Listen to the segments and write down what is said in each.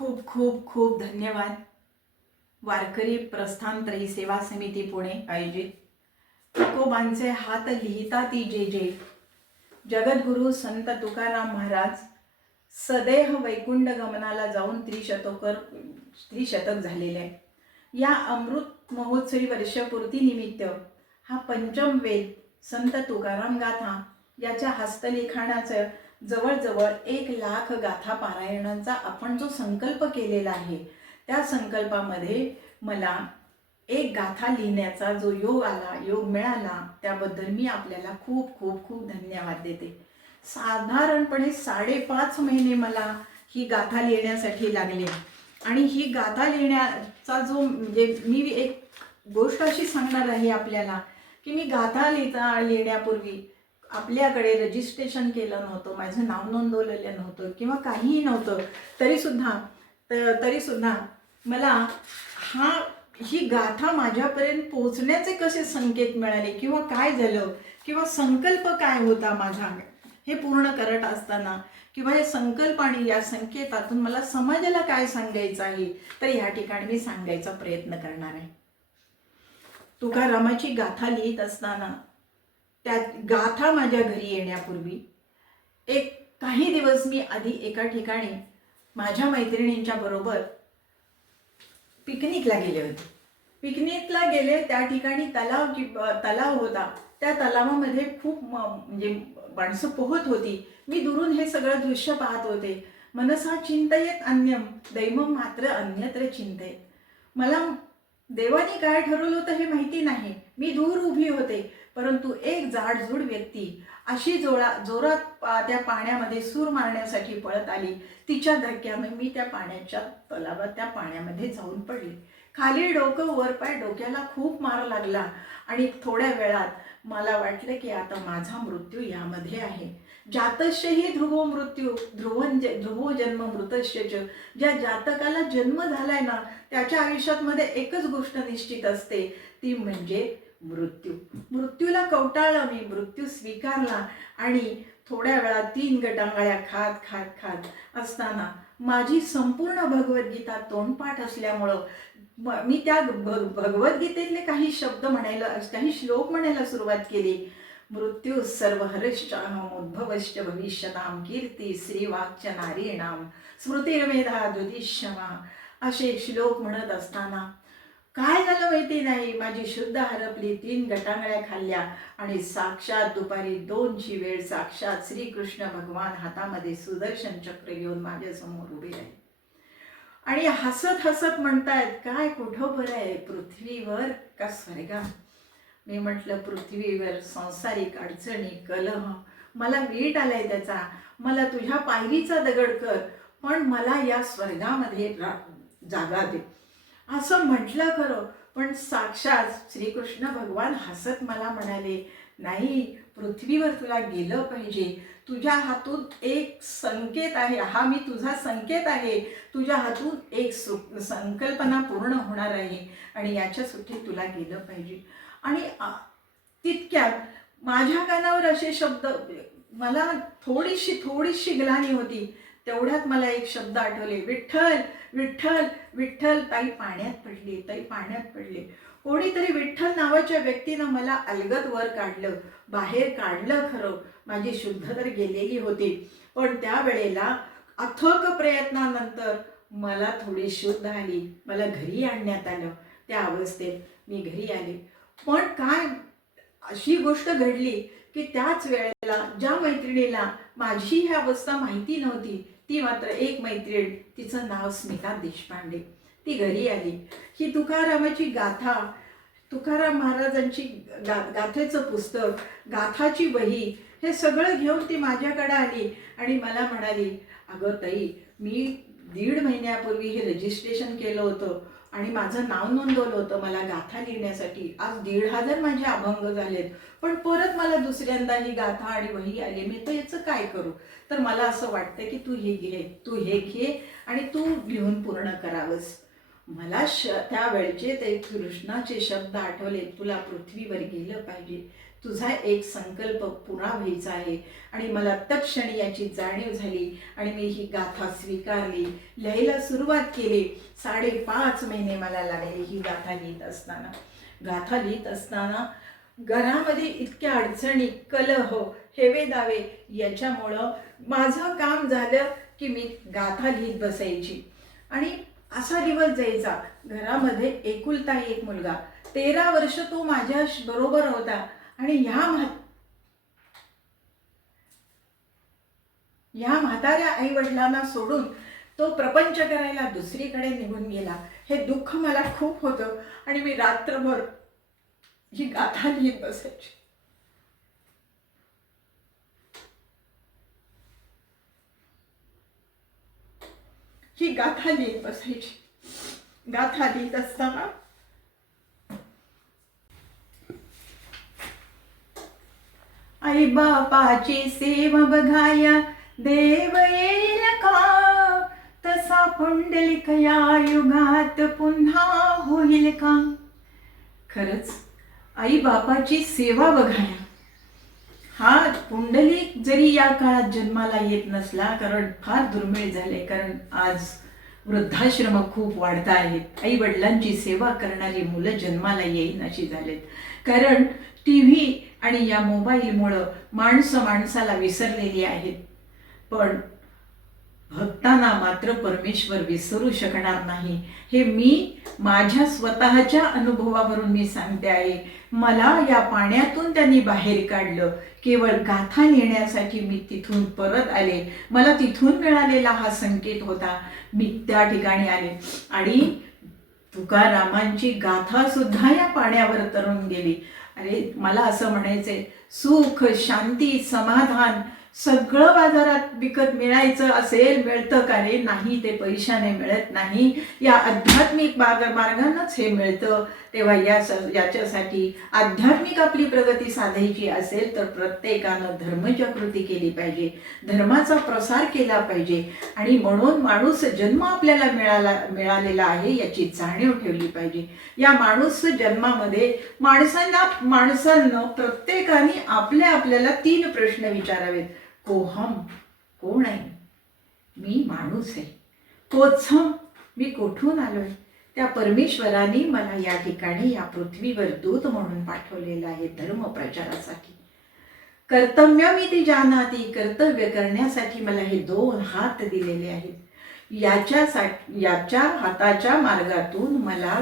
खूप खूप खूप धन्यवाद. वारकरी प्रस्थान त्रयी सेवा समिती पुणे आयोजित तुकोबांचे हात लिहिता ती जे जे जगद्गुरु संत तुकाराम महाराज सदेह वैकुंठ गमनाला जाऊन त्रिशतक झालेले आहे. या अमृत महोत्सवी वर्षपूर्ती निमित्त हा पंचम वेद संत तुकाराम गाथा याच्या हस्तलिखाणाचं जवळजवळ 1,00,000 गाथा पारायणांचा आपण जो संकल्प केलेला आहे, त्या संकल्पामध्ये मला एक गाथा लिहिण्याचा जो योग मिळाला, त्याबद्दल मी आपल्याला खूप खूप खूप धन्यवाद देते. साधारणपणे 5.5 महिने मला ही गाथा लिहिण्यासाठी लागले आणि ही गाथा लिहिण्याचा जो म्हणजे मी एक गोष्ट अशी सांगणार आहे आपल्याला की मी गाथा लिहिण्यापूर्वी आपल्याकडे रजिस्ट्रेशन केलं नव्हतं, माझं नाव नोंदवलेलं नव्हतं किंवा काहीही नव्हतं. तरीसुद्धा मला ही गाथा माझ्यापर्यंत पोहोचण्याचे कसे संकेत मिळाले किंवा काय झालं किंवा संकल्प काय होता माझा, हे पूर्ण करत असताना किंवा हे संकल्प आणि या संकेतातून मला समाजाला काय सांगायचं आहे, तर या ठिकाणी मी सांगायचा प्रयत्न करणार आहे. तुकारामाची गाथा लिहित असताना त्या गाथा माझ्या घरी येण्यापूर्वी काही दिवस मी आधी एका ठिकाणी माझ्या मैत्रिणींच्या बरोबर पिकनिकला गेले होते. पिकनिकला गेले, त्या ठिकाणी तलाव होता. त्या तलावामध्ये खूप म्हणजे माणसं पोहत होती. मी दुरून हे सगळं दृश्य पाहत होते. मनसा चिंतयेत अन्यम दैवम मात्र अन्यत्र चिंतयेत. मला देवाने काय ठरवलं होतं हे माहिती नाही. मी दूर उभी होते, परंतु एक जाडजूड व्यक्ती अशी जोरात त्या पाण्यामध्ये सूर मारण्यासाठी पळत आली. तिच्या धक्क्यानं मी त्या पाण्यामध्ये जाऊन पडले. खाली डोकं वर पाय, डोक्याला खूप मार लागला आणि थोड्या वेळात मला वाटलं की आता माझा मृत्यू यामध्ये आहे. जातस्य ही ध्रुवो मृत्यू ध्रुवो जन्म मृतस्य च. ज्या जातकाला जन्म झालाय ना, त्याच्या आयुष्यामध्ये एकच गोष्ट निश्चित असते, ती म्हणजे मृत्यू. मृत्यूला कवटाळलं मी, मृत्यू स्वीकारला आणि थोड्या वेळात 3 गटांगळ्या खात असताना माझी संपूर्ण भगवद्गीता तोंडपाठ असल्यामुळं मी त्या भगवद्गीतेतले काही श्लोक म्हणायला सुरुवात केली. मृत्यू सर्व हरिश्चानोद्भवश्च भविष्यताम कीर्ती श्रीवाक्च नारीणाम स्मृतिर्मेधा दुदिश्यमा, असे श्लोक म्हणत असताना काय झालं माहिती नाही, माझी शुद्ध हरपली. 3 गटांगळ्या खाल्ल्या आणि साक्षात दुपारी 2ची वेळ साक्षात श्रीकृष्ण भगवान हातामध्ये सुदर्शन चक्र घेऊन माझ्या समोर उभे राहिले आणि हसत हसत म्हणतायत, काय कुठं बरं आहे, पृथ्वीवर का स्वर्गात? मी म्हटलं, पृथ्वीवर सांसारिक अडचणी कलह मला वीट आलाय त्याचा. मला तुझ्या पायरीचा दगड कर, पण मला या स्वर्गामध्ये जागा दे, असं म्हटलं खरं. पण साक्षात श्रीकृष्ण भगवान हसत मला म्हणाले, नाही, पृथ्वीवर तुला गेलं पाहिजे. तुझ्या हातून एक संकेत आहे, हा मी तुझा संकेत आहे. तुझ्या हातून एक संकल्पना पूर्ण होणार आहे आणि याच्या सुट्टीत तुला गेलं पाहिजे. आणि तितक्यात माझ्या कानावर असे शब्द, मला थोडीशी ग्लानी होती, तेवढ्यात मला एक शब्द आठवले, विठ्ठल विठ्ठल विठ्ठल. ताई पाण्यात पडले. कोणीतरी विठ्ठल नावाच्या व्यक्तीनं मला अलगद वर काढलं, बाहेर काढलं खरं. माझी शुद्ध तर गेलेली होती, पण त्यावेळेला अथक प्रयत्नानंतर मला थोडी शुद्ध आली. मला घरी आणण्यात आलं. त्या अवस्थेत मी घरी आले. पण काय अशी गोष्ट घडली की त्याच वेळेला ज्या मैत्रिणीला माझी ही अवस्था माहिती नव्हती, ती मात्र एक मैत्रीण, तिचं नाव स्मिता देशपांडे, ती घरी आली. ही तुकारामाची गाथा, तुकाराम महाराजांची गाथेचं पुस्तक, गाथाची वही, हे सगळं घेऊन ती माझ्याकडे आली आणि मला म्हणाली, अगं ताई, मी 1.5 महिन्यापूर्वी हे रजिस्ट्रेशन केलं होतं आणि माझं नाव नोंदवलं होतं मला गाथा लिहिण्यासाठी. आज 1,500 माझे अभंग झालेत, पण परत मला दुसऱ्यांदा ही गाथा आणि वही आली. मी तर याचं काय करू? तर मला असं वाटतं की तू हे घे आणि तू लिहून पूर्ण करावंस. मला त्यावेळचे ते कृष्णाचे शब्द आठवले, तुला पृथ्वीवर गेलं पाहिजे. तुझा एक संकल्प पुरा व्हायचा आहे. आणि मला तत्क्षणी याची जाणीव झाली आणि मी ही गाथा स्वीकारली, लिहायला सुरुवात केली. 5.5 महिने मला लागले ही गाथा लिहित असताना. गाथा लिहित असताना घरामध्ये इतक्या अडचणी, कलह, हेवे दावे याच्यामुळं माझं काम झालं की मी गाथा लिहित बसायची. आणि असा दिवस जायचा. घरामध्ये एकुलता एक मुलगा, 13 वर्ष तो माझ्या बरोबर होता. आणि ह्या म्हाताऱ्या आई वडिलांना सोडून तो प्रपंच करायला दुसरीकडे निघून गेला. हे दुःख मला खूप होतं आणि मी रात्रभर ही गाथा लिहित बसायची. ही गाथा लिहित बसायची. गाथा लिहित असताना आई बापाची सेवा बघाया देव येईल का, तसा पुंडलिक या युगात पुन्हा होईल का. खरंच आई बापाची सेवा बघाया हा पुंडलिक जरी या काळात जन्माला येत नसला, कारण फार दुर्मिळ झाले, कारण आज वृद्धाश्रम खूप वाढत आहेत. आई वडिलांची सेवा करणारी मुलं जन्माला येईन अशी झालेत. कारण टी व्ही आणि या मोबाईलमुळं माणसं माणसाला विसरलेली आहेत. पण भक्तांना मात्र परमेश्वर विसरू शकणार नाही. हे मी माझ्या स्वतःच्या अनुभवावरून मी सांगते आहे. मला या पाण्यातून त्यांनी बाहेर काढलं. केवळ गाथा लिहिण्यासाठी मी तिथून परत आले. मला तिथून मिळालेला हा संकेत होता. मी त्या ठिकाणी आले आणि तुकारामांची गाथा सुद्धा या पाण्यावर तरून गेली. अरे मला असं म्हणायचंय, सुख, शांती, समाधान सगळं बाजारात विकत मिळायचं असेल, मिळतं का रे? नाही, ते पैशाने मिळत नाही. या आध्यात्मिक मार्गानंच हे मिळतं. तेव्हा याच्यासाठी आध्यात्मिक आपली प्रगती साधायची असेल तर प्रत्येकानं धर्मजागृती केली पाहिजे, धर्माचा प्रसार केला पाहिजे. आणि म्हणून माणूस जन्म आपल्याला मिळालेला आहे याची जाणीव ठेवली पाहिजे. या माणूस जन्मामध्ये माणसांना प्रत्येकाने आपल्याला 3 प्रश्न विचारावेत. कोहम, कोण आहे मी? माणूस आहे. कोत्सम, मी कुठून आलोय? त्या परमेश्वराने मला या ठिकाणी या पृथ्वीवर दूत म्हणून पाठवलेलं आहे धर्म प्रचारासाठी. कर्तव्य मी ती जानाती, कर्तव्य करण्यासाठी मला हे 2 हात दिलेले आहेत. याच्या हाताच्या मार्गातून मला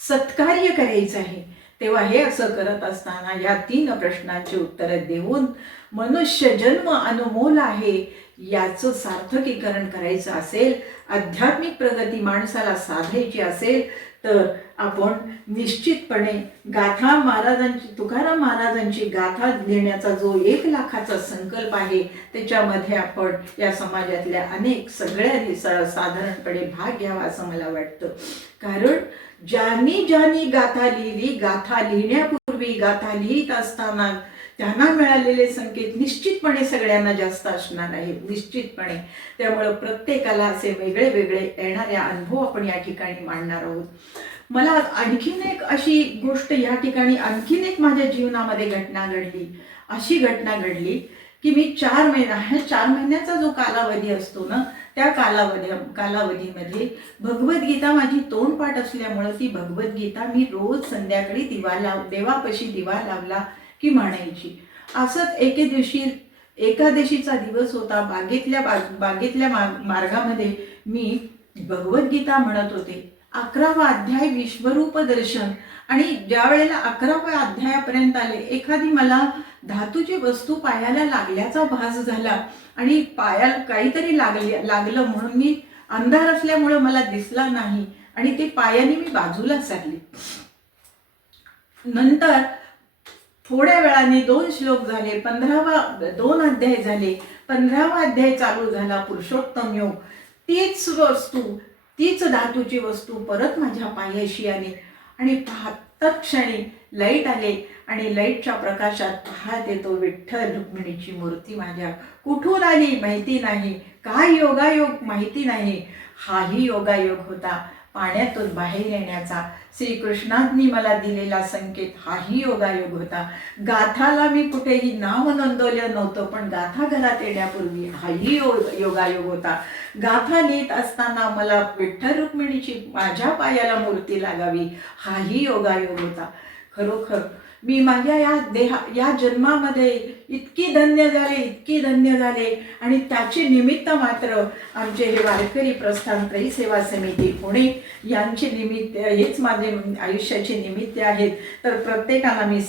सत्कार्य करायचं आहे. तेव्हा हे असं करत असताना या 3 प्रश्नांची उत्तरं देऊन मनुष्य जन्म अनमोल आहे याचं सार्थकीकरण करायचं असेल, आध्यात्मिक प्रगती माणसाला साधायची असेल तर आपण निश्चितपणे तुकाराम महाराजांची गाथा लिहिण्याचा जो 1 लाखाचा संकल्प आहे त्याच्यामध्ये आपण या समाजातल्या सगळ्यांनी साधारणपणे भाग घ्यावा असं मला वाटतं. कारण ज्यांनी गाथा लिहिली, गाथा लिहिण्यापूर्वी, गाथा लिहित असताना त्यांना मिळालेले संकेत निश्चितपणे सगळ्यांना जास्त असणार आहेत, निश्चितपणे. त्यामुळं प्रत्येकाला असे वेगळे वेगळे येणाऱ्या अनुभव आपण या ठिकाणी मांडणार आहोत. मला आणखीन एक अशी गोष्ट या ठिकाणी, आणखीन एक माझ्या जीवनामध्ये अशी घटना घडली की मी 4 महिन्याचा जो कालावधी असतो ना, त्या कालावधीमध्ये भगवद्गीता माझी तोंडपाठ असल्यामुळं ती भगवद्गीता मी रोज संध्याकाळी देवापाशी दिवा लावला की म्हणायची. असंच एके दिवशी एकादशीचा दिवस होता. बागेतल्या मार्गामध्ये मी भगवद्गीता म्हणत होते. 11वा अध्याय विश्वरूप दर्शन. आणि ज्या वेळेला 11व्या अध्यायापर्यंत आले, एखादी मला धातूची वस्तू पायाला लागल्याचा भास झाला आणि पायाला काहीतरी लागलं म्हणून मी अंधार असल्यामुळं मला दिसला नाही आणि ते पायाने मी बाजूला सारली. नंतर थोड्या वेळाने 2 श्लोक झाले, 2 अध्याय झाले, 15वा अध्याय चालू झाला, पुरुषोत्तम योग. तीच धातूची वस्तू परत माझ्या पायाशी आली आणि तत्क्षणी लाईट आले आणि लाईटच्या प्रकाशात पाहते तो विठ्ठल रुक्मिणीची मूर्ती माझ्या. कुठून आली माहिती नाही, काय योगायोग माहिती नाही. हाही योगायोग होता. पाण्यातून बाहेर येण्याचा श्रीकृष्णांनी मला दिलेला संकेत हाही योगायोग होता. गाथाला मी कुठेही नाव नोंदवलं नव्हतं, पण गाथा घरात येण्यापूर्वी हाही योगायोग होता. गाथा लिहित असताना मला विठ्ठल रुक्मिणीची माझ्या पायाला मूर्ती लागावी हाही योगायोग होता. खरोखर मी माझ्या या जन्मामध्ये इतकी धन्य झाले आणि त्याचे निमित्त मात्र आमचे हे वारकरी प्रस्थान त्रयी सेवा समिती पुणे यांचे निमित्त हेच माझे आयुष्याचे निमित्त आहेत. तर प्रत्येकाला मी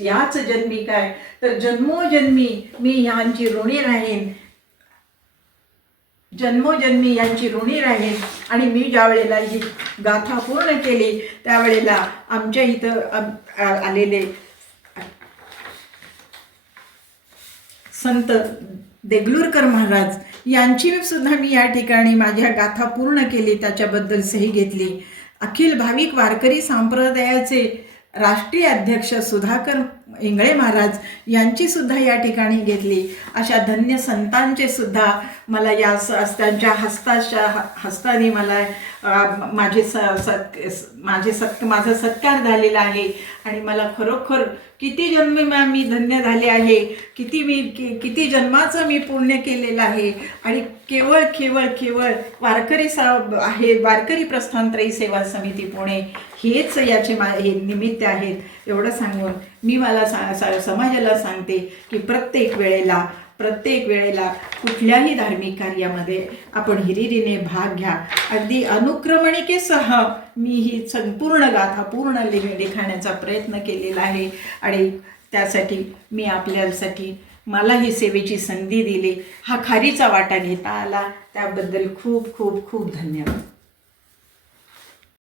याच जन्मी काय तर जन्मोजन्मी मी यांची ऋणी राहीन, जन्मोजन्मी यांची ऋणी राहील. आणि मी ज्या वेळेला ही गाथा पूर्ण केली त्यावेळेला आमच्या इथं आलेले संत देगलूरकर महाराज यांची सुद्धा मी या ठिकाणी माझ्या गाथा पूर्ण केली, त्याच्याबद्दल सही घेतली. अखिल भाविक वारकरी संप्रदायाचे राष्ट्रीय अध्यक्ष सुधाकर इंगळे महाराज यांची सुद्धा या ठिकाणी घेतली. अशा धन्य संतांचे सुद्धा मला या त्यांच्या हस्ताने मला माझा सत्कार झालेला आहे. आणि मला खरोखर किती जन्म मी धन्य झाले आहे, किती जन्माचं मी पुण्य केलेलं आहे. आणि केवळ वारकरी प्रस्थान त्रयी सेवा समिती पुणे हेच याचे हे निमित्त आहेत. एवढं सांगून मी मला समाजाला सांगते की प्रत्येक वेळेला कुठल्याही धार्मिक कार्यामध्ये आपण हिरिरीने भाग घ्या. अगदी अनुक्रमणिकेसह मी ही संपूर्ण गाथा पूर्ण लिखाण्याचा प्रयत्न केलेला आहे. आणि त्यासाठी मी आपल्यासाठी मला ही सेवेची संधी दिली, हा खारीचा वाटा घेता आला, त्याबद्दल खूप खूप खूप धन्यवाद.